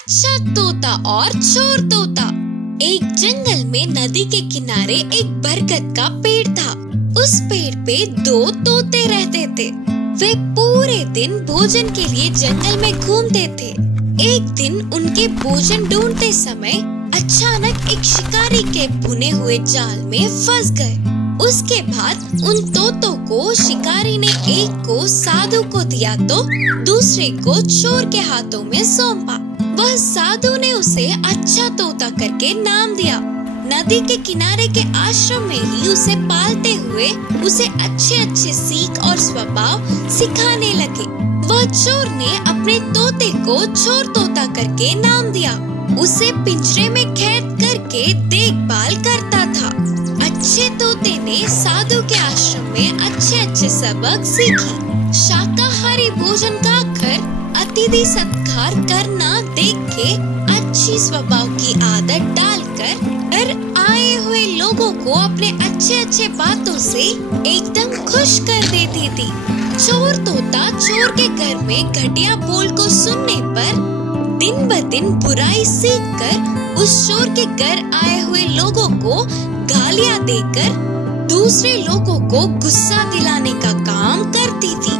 अच्छा तोता और चोर तोता। एक जंगल में नदी के किनारे एक बरगद का पेड़ था। उस पेड़ पे दो तोते रहते थे। वे पूरे दिन भोजन के लिए जंगल में घूमते थे। एक दिन उनके भोजन ढूंढते समय अचानक एक शिकारी के बुने हुए जाल में फंस गए। उसके बाद उन तोतों को शिकारी ने एक को साधु को दिया तो दूसरे को चोर के हाथों में सौंपा। वह साधु ने उसे अच्छा तोता करके नाम दिया। नदी के किनारे के आश्रम में ही उसे पालते हुए उसे अच्छे सीख और स्वभाव सिखाने लगे। वह चोर ने अपने तोते को चोर तोता करके नाम दिया। उसे पिंजरे में कैद करके देखभाल करता था। अच्छे तोते ने साधु के आश्रम में अच्छे सबक सीखी। शाकाहारी भोजन खाकर अतिथि सत्कार करना देख के अच्छी स्वभाव की आदत डालकर घर आए हुए लोगों को अपने अच्छे बातों से एकदम खुश कर देती थी। चोर तोता चोर के घर में घटिया बोल को सुनने पर दिन ब दिन बुराई सीखकर उस चोर के घर आए हुए लोगों को गालियां देकर दूसरे लोगों को गुस्सा दिलाने का काम करती थी।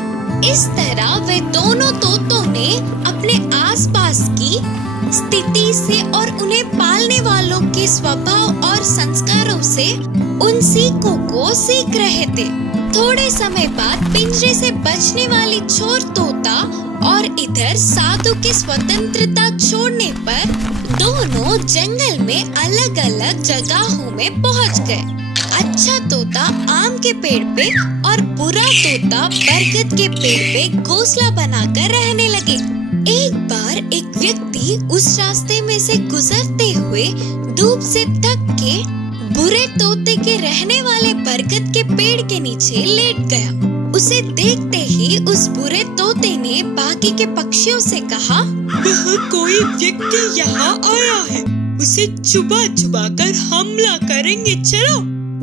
इस तरह वे दोनों तोतों ने अपने आसपास की स्थिति से और उन्हें पालने वालों के स्वभाव और संस्कारों से उन सीखों को सीख रहे थे। थोड़े समय बाद पिंजरे से बचने वाली चोर तोता और इधर साधु की स्वतंत्रता छोड़ने पर दोनों जंगल में अलग जगहों में पहुंच गए। अच्छा तोता आम के पेड़ पे और बुरा तोता बरगद के पेड़ पे घोंसला बनाकर रहने लगे। एक बार एक व्यक्ति उस रास्ते में से गुजरते हुए धूप से थक के बुरे तोते के रहने वाले बरगद के पेड़ के नीचे लेट गया। उसे देखते ही उस बुरे तोते ने बाकी के पक्षियों से कहा, वह कोई व्यक्ति यहाँ आया है, उसे चुबा कर हमला करेंगे, चलो।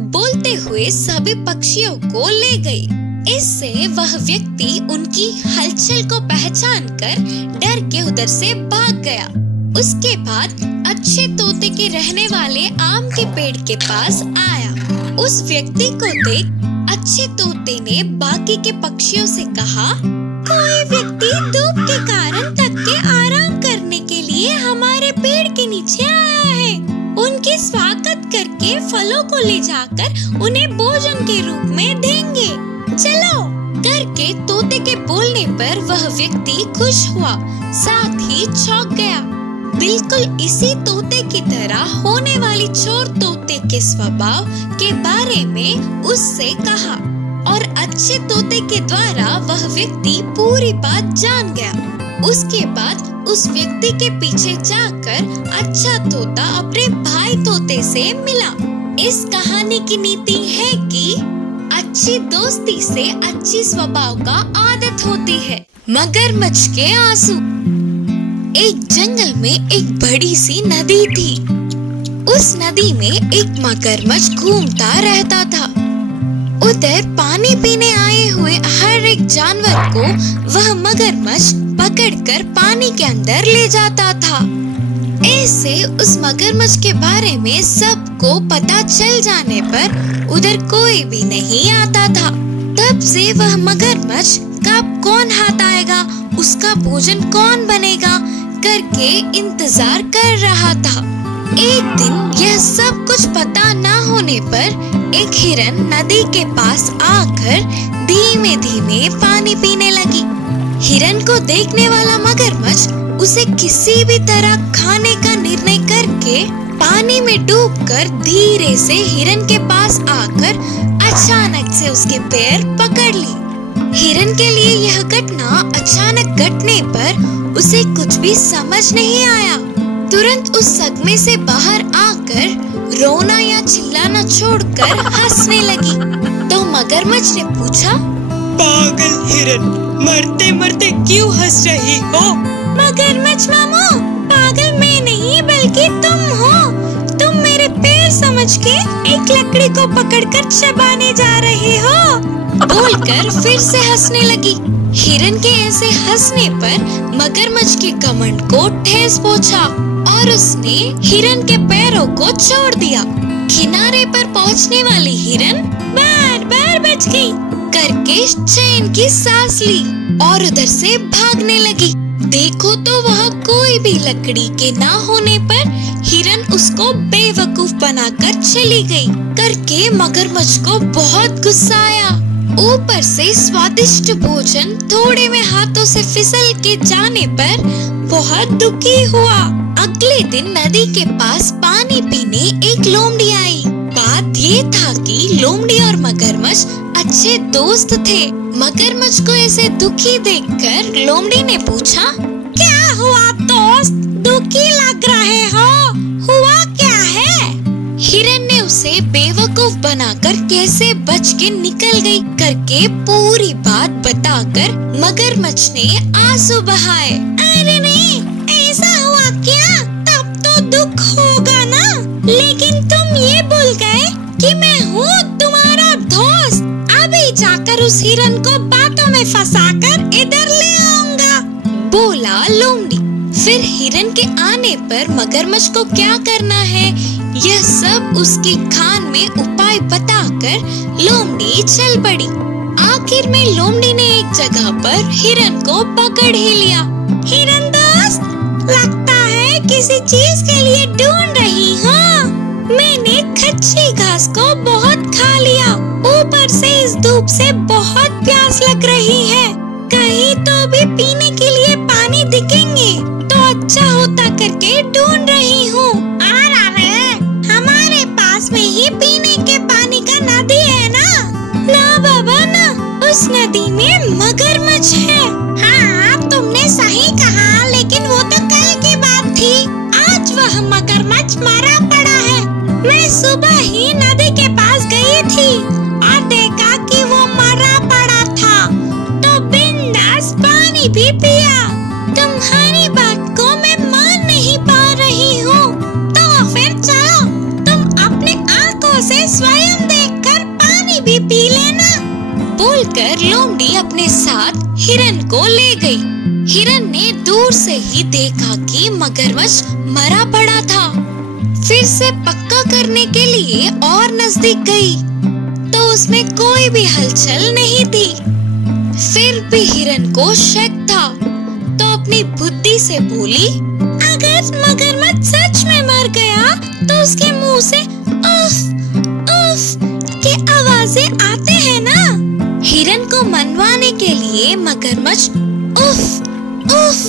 बोलते हुए सभी पक्षियों को ले गई। इससे वह व्यक्ति उनकी हलचल को पहचान कर डर के उधर से भाग गया। उसके बाद अच्छे तोते के रहने वाले आम के पेड़ के पास आया। उस व्यक्ति को देख अच्छे तोते ने बाकी के पक्षियों से कहा, कोई व्यक्ति धूप के कारण थक के आराम करने के लिए हमारे पेड़ के नीचे आया है। उनकी स्वागत करके फलों को ले जाकर उन्हें भोजन के रूप में देंगे, चलो। करके तोते के बोलने पर वह व्यक्ति खुश हुआ, साथ ही चौंक गया। बिल्कुल इसी तोते की तरह होने वाली चोर तोते के स्वभाव के बारे में उससे कहा और अच्छे तोते के द्वारा वह व्यक्ति पूरी बात जान गया। उसके बाद उस व्यक्ति के पीछे जाकर अच्छा तोता अपने भाई तोते से मिला। इस कहानी की नीति है कि अच्छी दोस्ती से अच्छी स्वभाव का आदत होती है। मगरमच्छ के आंसू। एक जंगल में एक बड़ी सी नदी थी। उस नदी में एक मगरमच्छ घूमता रहता था। उधर पानी पीने आए हुए हर एक जानवर को वह मगरमच्छ पकड़कर पानी के अंदर ले जाता था। ऐसे उस मगरमच्छ के बारे में सबको पता चल जाने पर उधर कोई भी नहीं आता था। तब से वह मगरमच्छ कब कौन हाथ आएगा, उसका भोजन कौन बनेगा करके इंतजार कर रहा था। एक दिन यह सब कुछ पता न होने पर एक हिरन नदी के पास आकर धीमे धीमे पानी पीने लगी। हिरन को देखने वाला मगरमच्छ उसे किसी भी तरह खाने का निर्णय करके पानी में डूबकर धीरे से हिरन के पास आकर अचानक से उसके पैर पकड़ ली। हिरन के लिए यह घटना अचानक घटने पर उसे कुछ भी समझ नहीं आया। तुरंत उस सदमे से बाहर आकर रोना या चिल्लाना छोड़कर हंसने लगी। तो मगरमच्छ ने पूछा, पागल हिरन, मरते मरते क्यों हंस रही हो? मगरमच्छ मामू, पागल मैं नहीं बल्कि तुम हो। तुम मेरे पैर समझ के एक लकड़ी को पकड़कर चबाने जा रहे हो। बोलकर फिर से हंसने लगी। हिरन के ऐसे हंसने पर मगरमच्छ के घमंड को ठेस पहुंचा और उसने हिरन के पैरों को छोड़ दिया। किनारे पर पहुंचने वाली हिरन बार बार बच गई करके चैन की सांस ली और उधर से भागने लगी। देखो तो वहाँ कोई भी लकड़ी के ना होने पर हिरन उसको बेवकूफ बनाकर चली गई करके मगरमच्छ को बहुत गुस्सा आया। ऊपर से स्वादिष्ट भोजन थोड़े में हाथों से फिसल के जाने पर बहुत दुखी हुआ। अगले दिन नदी के पास पानी पीने एक लोमड़ी आई। बात ये था कि लोमड़ी और मगरमच्छ अच्छे दोस्त थे। मगरमच्छ को ऐसे दुखी देखकर लोमड़ी ने पूछा, क्या हुआ दोस्त, दुखी लग रहे हो, हुआ क्या है? हिरन ने उसे बेवकूफ बनाकर कैसे बच के निकल गई करके पूरी बात बताकर मगरमच्छ ने आंसू बहाए। अरे नहीं, ऐसा हुआ क्या? तब तो दुख होगा ना, लेकिन तुम ये भूल गए कि मैं हूँ तुम्हारा दोस्त। अभी जाकर उस हिरन को बातों में फंसाकर इधर ले आऊंगा, बोला लोमड़ी। फिर हिरन के आने पर मगरमच्छ को क्या करना है यह सब उसकी खान में उपाय बताकर लोमड़ी चल पड़ी। आखिर में लोमड़ी ने एक जगह पर हिरन को पकड़ ही लिया। हिरन दोस्त, लगता है किसी चीज के लिए ढूंढ रही हो। मैंने कच्ची घास को बहुत खा लिया, ऊपर से इस धूप से बहुत प्यास लग रही है। कहीं तो भी पीने के लिए पानी दिखेंगे तो अच्छा होता करके ढूंढ रही हूँ। हमारे पास में ही पीने के पानी का नदी है ना? ना बाबा ना, उस नदी में मगरमच्छ है। हाँ तुमने सही कहा, लेकिन वो तो कल की बात थी। आज वह मगरमच्छ मरा पड़ा है। मैं सुबह ही नदी के पास गई थी और देखा कि वो मरा पड़ा था, तो बिंदास पानी भी पिया। तुम्हारी बात को मैं मान नहीं पा रही हूँ, तो फिर चलो तुम अपने आंखों से स्वयं देखकर पानी भी पी लेना, बोलकर लोमड़ी अपने साथ हिरन को ले गई। हिरन ने दूर से ही देखा कि मगरमच्छ मरा पड़ा था। फिर से पक्का करने के लिए और नजदीक गई तो उसमें कोई भी हलचल नहीं थी। फिर भी हिरन को शक था तो अपनी बुद्धि से बोली, अगर मगरमच्छ सच में मर गया तो उसके मुंह से उफ उफ के आवाजें आते हैं ना। हिरन को मनवाने के लिए मगरमच्छ उफ उफ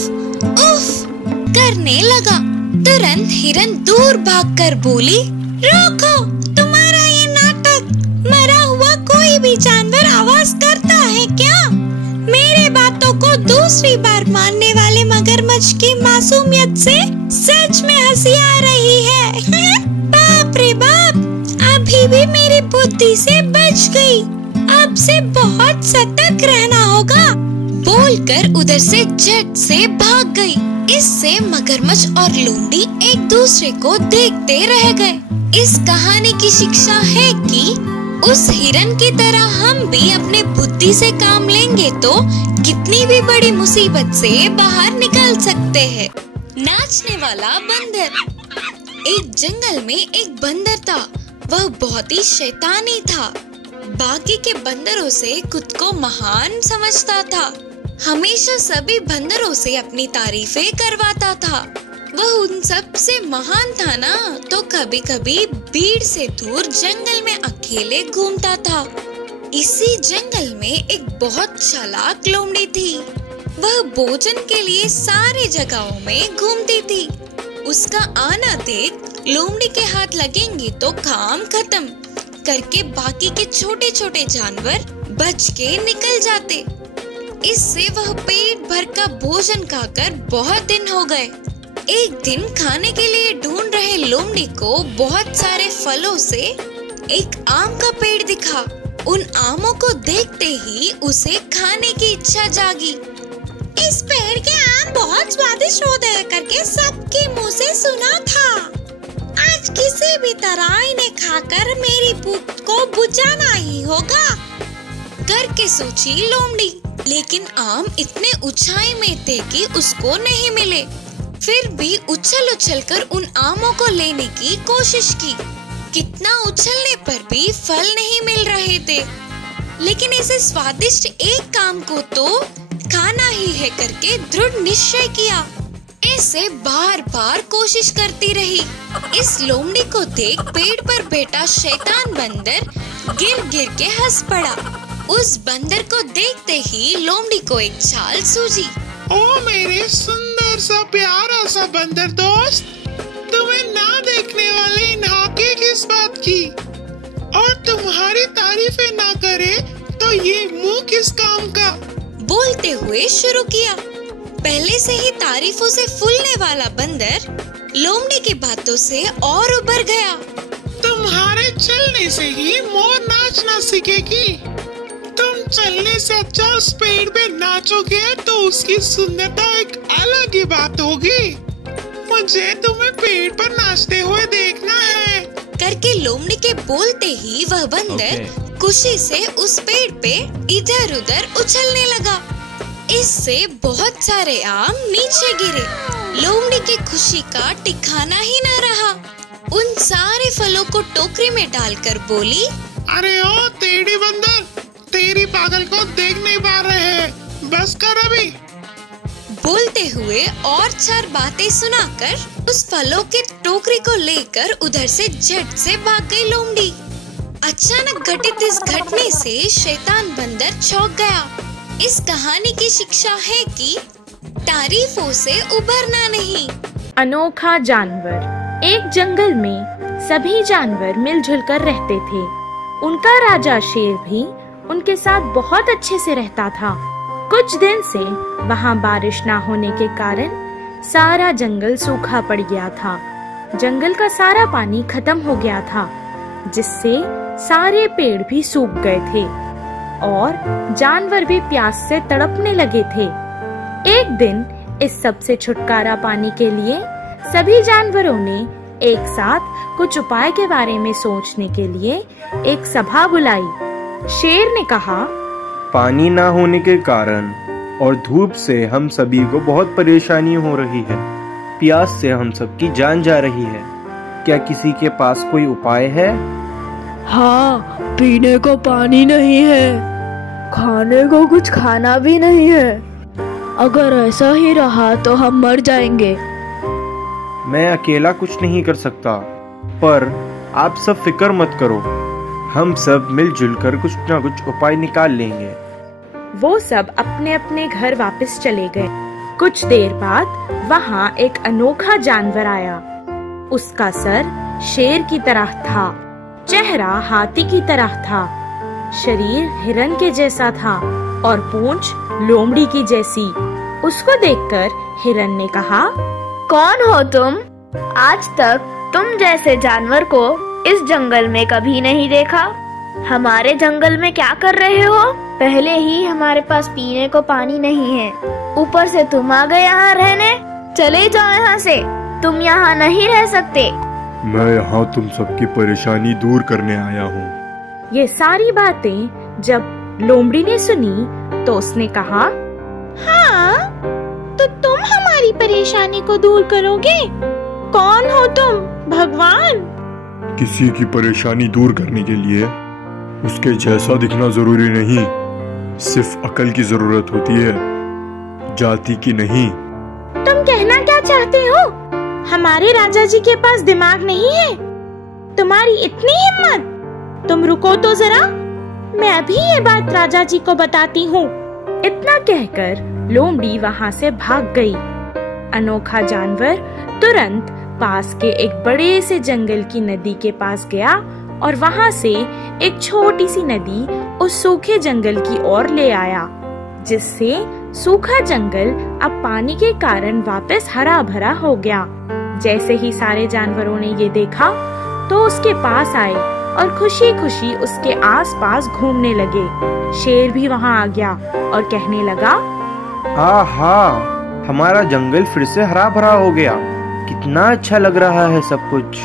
उफ करने लगा। तुरंत हिरन दूर भागकर बोली, रोको, तुम्हारा ये नाटक। मरा हुआ कोई भी जानवर आवाज करता है क्या? मेरे बातों को दूसरी बार मानने वाले मगरमच्छ की मासूमियत से सच में हंसी आ रही है। बाप रे बाप, अभी भी मेरी बुद्धि से बच गई। अब से बहुत सतर्क रहना होगा, बोलकर उधर से झट से भाग गई। इससे मगरमच्छ और लोमड़ी एक दूसरे को देखते रह गए। इस कहानी की शिक्षा है कि उस हिरन की तरह हम भी अपने बुद्धि से काम लेंगे तो कितनी भी बड़ी मुसीबत से बाहर निकल सकते हैं। नाचने वाला बंदर। एक जंगल में एक बंदर था। वह बहुत ही शैतानी था। बाकी के बंदरों से खुद को महान समझता था। हमेशा सभी बंदरों से अपनी तारीफें करवाता था। वह उन सब से महान था ना, तो कभी कभी भीड़ से दूर जंगल में अकेले घूमता था। इसी जंगल में एक बहुत चालाक लोमड़ी थी। वह भोजन के लिए सारी जगहों में घूमती थी। उसका आना देख लोमड़ी के हाथ लगेंगे तो काम खत्म करके बाकी के छोटे छोटे जानवर बच के निकल जाते। इससे वह पेट भर का भोजन खाकर बहुत दिन हो गए। एक दिन खाने के लिए ढूंढ रहे लोमड़ी को बहुत सारे फलों से एक आम का पेड़ दिखा। उन आमों को देखते ही उसे खाने की इच्छा जागी। इस पेड़ के आम बहुत स्वादिष्ट होते हैं करके सबके मुंह से सुना था। आज किसी भी तरह इन्हें खाकर मेरी भूख को बुझाना ही होगा करके सोची लोमड़ी। लेकिन आम इतने ऊंचाई में थे कि उसको नहीं मिले। फिर भी उछल उछल कर उन आमों को लेने की कोशिश की। कितना उछलने पर भी फल नहीं मिल रहे थे, लेकिन ऐसे स्वादिष्ट एक आम को तो खाना ही है करके दृढ़ निश्चय किया। ऐसे बार बार कोशिश करती रही। इस लोमड़ी को देख पेड़ पर बैठा शैतान बंदर गिर गिर के हंस पड़ा। उस बंदर को देखते ही लोमड़ी को एक चाल सूझी। ओ मेरे सुंदर सा प्यारा सा बंदर दोस्त, तुम्हें ना देखने वाले इन हाके किस बात की, और तुम्हारी तारीफें ना करे तो ये मुंह किस काम का। बोलते हुए शुरू किया। पहले से ही तारीफों से फूलने वाला बंदर लोमड़ी की बातों से और उबर गया। तुम्हारे चलने से ही मोर नाचना सीखेगी। तुम चलने से अच्छा उस पेड़ पे नाचोगे तो उसकी सुंदरता एक अलग ही बात होगी। मुझे तुम्हें पेड़ पर नाचते हुए देखना है करके लोमड़ी के बोलते ही वह बंदर खुशी से उस पेड़ पे इधर उधर उछलने लगा। इससे बहुत सारे आम नीचे गिरे। लोमड़ी की खुशी का ठिकाना ही न रहा। उन सारे फलों को टोकरी में डालकर बोली, अरे ओ टेढ़ी बंदर, तेरी पागल को देख नहीं पा रहे हैं, बस कर अभी। बोलते हुए और चार बातें सुनाकर उस फलों के टोकरी को लेकर उधर से झट से भाग गई लोमड़ी। अचानक घटित इस घटने से शैतान बंदर चौंक गया। इस कहानी की शिक्षा है कि तारीफों से उबरना नहीं। अनोखा जानवर। एक जंगल में सभी जानवर मिलजुल कर रहते थे। उनका राजा शेर भी उनके साथ बहुत अच्छे से रहता था। कुछ दिन से वहाँ बारिश ना होने के कारण सारा जंगल सूखा पड़ गया था। जंगल का सारा पानी खत्म हो गया था, जिससे सारे पेड़ भी सूख गए थे और जानवर भी प्यास से तड़पने लगे थे। एक दिन इस सब से छुटकारा पाने के लिए सभी जानवरों ने एक साथ कुछ उपाय के बारे में सोचने के लिए एक सभा बुलाई। शेर ने कहा, पानी ना होने के कारण और धूप से हम सभी को बहुत परेशानी हो रही है। प्यास से हम सबकी जान जा रही है। क्या किसी के पास कोई उपाय है? हाँ, पीने को पानी नहीं है, खाने को कुछ खाना भी नहीं है। अगर ऐसा ही रहा तो हम मर जाएंगे। मैं अकेला कुछ नहीं कर सकता, पर आप सब फिक्र मत करो, हम सब मिलजुल कर कुछ ना कुछ उपाय निकाल लेंगे। वो सब अपने अपने घर वापस चले गए। कुछ देर बाद वहाँ एक अनोखा जानवर आया। उसका सर शेर की तरह था, चेहरा हाथी की तरह था, शरीर हिरन के जैसा था और पूंछ लोमड़ी की जैसी। उसको देखकर हिरन ने कहा, कौन हो तुम? आज तक तुम जैसे जानवर को इस जंगल में कभी नहीं देखा। हमारे जंगल में क्या कर रहे हो? पहले ही हमारे पास पीने को पानी नहीं है, ऊपर से तुम आ गए यहाँ रहने। चले जाओ यहाँ से, तुम यहाँ नहीं रह सकते। मैं यहाँ तुम सबकी परेशानी दूर करने आया हूँ। ये सारी बातें जब लोमड़ी ने सुनी तो उसने कहा, हाँ, तो तुम हमारी परेशानी को दूर करोगे? कौन हो तुम, भगवान? किसी की परेशानी दूर करने के लिए उसके जैसा दिखना जरूरी नहीं, सिर्फ अकल की जरूरत होती है, जाति की नहीं। तुम कहना क्या चाहते हो? हमारे राजा जी के पास दिमाग नहीं है? तुम्हारी इतनी हिम्मत? तुम रुको तो जरा, मैं अभी ये बात राजा जी को बताती हूँ। इतना कहकर लोमड़ी वहाँ से भाग गई। अनोखा जानवर तुरंत पास के एक बड़े से जंगल की नदी के पास गया और वहाँ से एक छोटी सी नदी उस सूखे जंगल की ओर ले आया, जिससे सूखा जंगल अब पानी के कारण वापस हरा भरा हो गया। जैसे ही सारे जानवरों ने ये देखा तो उसके पास आए और खुशी खुशी उसके आसपास घूमने लगे। शेर भी वहाँ आ गया और कहने लगा, आहा, हमारा जंगल फिर से हरा भरा हो गया। कितना अच्छा लग रहा है सब कुछ।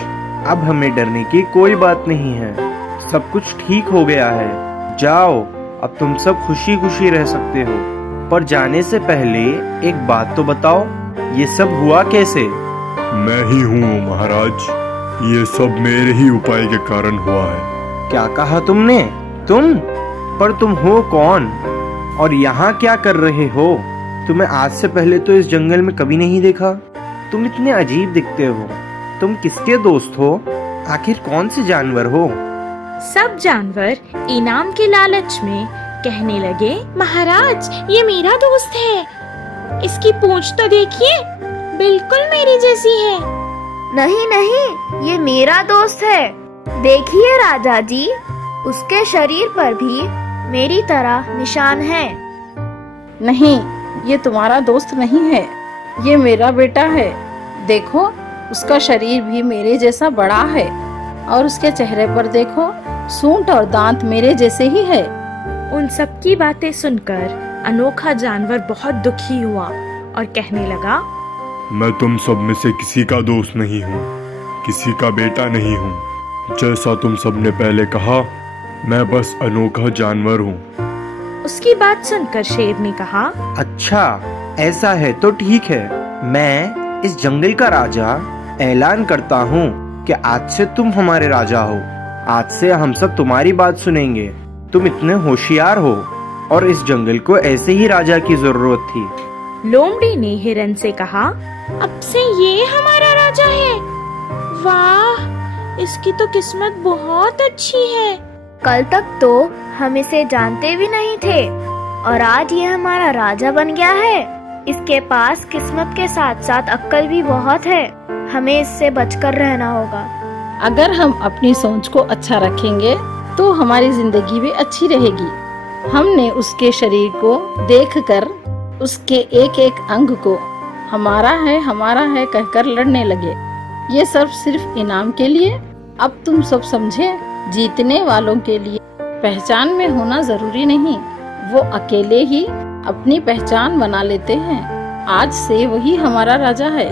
अब हमें डरने की कोई बात नहीं है, सब कुछ ठीक हो गया है। जाओ अब तुम सब खुशी खुशी रह सकते हो। पर जाने से पहले एक बात तो बताओ, ये सब हुआ कैसे? मैं ही हूँ महाराज, ये सब मेरे ही उपाय के कारण हुआ है। क्या कहा तुमने? तुम? पर तुम हो कौन और यहाँ क्या कर रहे हो? तुम्हें आज से पहले तो इस जंगल में कभी नहीं देखा। तुम इतने अजीब दिखते हो। तुम किसके दोस्त हो? आखिर कौन से जानवर हो? सब जानवर इनाम के लालच में कहने लगे, महाराज, ये मेरा दोस्त है। इसकी पूंछ तो देखिए, बिल्कुल मेरी जैसी है। नहीं नहीं, ये मेरा दोस्त है। देखिए राजा जी, उसके शरीर पर भी मेरी तरह निशान है। नहीं, ये तुम्हारा दोस्त नहीं है, ये मेरा बेटा है। देखो, उसका शरीर भी मेरे जैसा बड़ा है और उसके चेहरे पर देखो, सूंड और दांत मेरे जैसे ही है। उन सब की बातें सुनकर अनोखा जानवर बहुत दुखी हुआ और कहने लगा, मैं तुम सब में से किसी का दोस्त नहीं हूँ, किसी का बेटा नहीं हूँ। जैसा तुम सबने पहले कहा, मैं बस अनोखा जानवर हूँ। उसकी बात सुनकर शेर ने कहा, अच्छा ऐसा है तो ठीक है। मैं इस जंगल का राजा ऐलान करता हूँ कि आज से तुम हमारे राजा हो। आज से हम सब तुम्हारी बात सुनेंगे। तुम इतने होशियार हो और इस जंगल को ऐसे ही राजा की जरूरत थी। लोमड़ी ने हिरन से कहा, अब से ये हमारा राजा है। वाह, इसकी तो किस्मत बहुत अच्छी है। कल तक तो हम इसे जानते भी नहीं थे और आज ये हमारा राजा बन गया है। इसके पास किस्मत के साथ साथ अक्ल भी बहुत है। हमें इससे बचकर रहना होगा। अगर हम अपनी सोच को अच्छा रखेंगे तो हमारी जिंदगी भी अच्छी रहेगी। हमने उसके शरीर को देखकर उसके एक एक अंग को हमारा है कहकर लड़ने लगे। ये सब सिर्फ इनाम के लिए। अब तुम सब समझे, जीतने वालों के लिए पहचान में होना जरूरी नहीं, वो अकेले ही अपनी पहचान बना लेते हैं। आज से वही हमारा राजा है,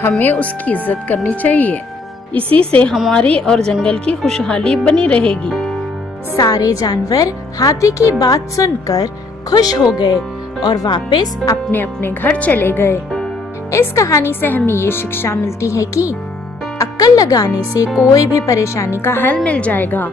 हमें उसकी इज्जत करनी चाहिए। इसी से हमारी और जंगल की खुशहाली बनी रहेगी। सारे जानवर हाथी की बात सुनकर खुश हो गए और वापस अपने अपने घर चले गए। इस कहानी से हमें ये शिक्षा मिलती है कि अक्ल लगाने से कोई भी परेशानी का हल मिल जाएगा।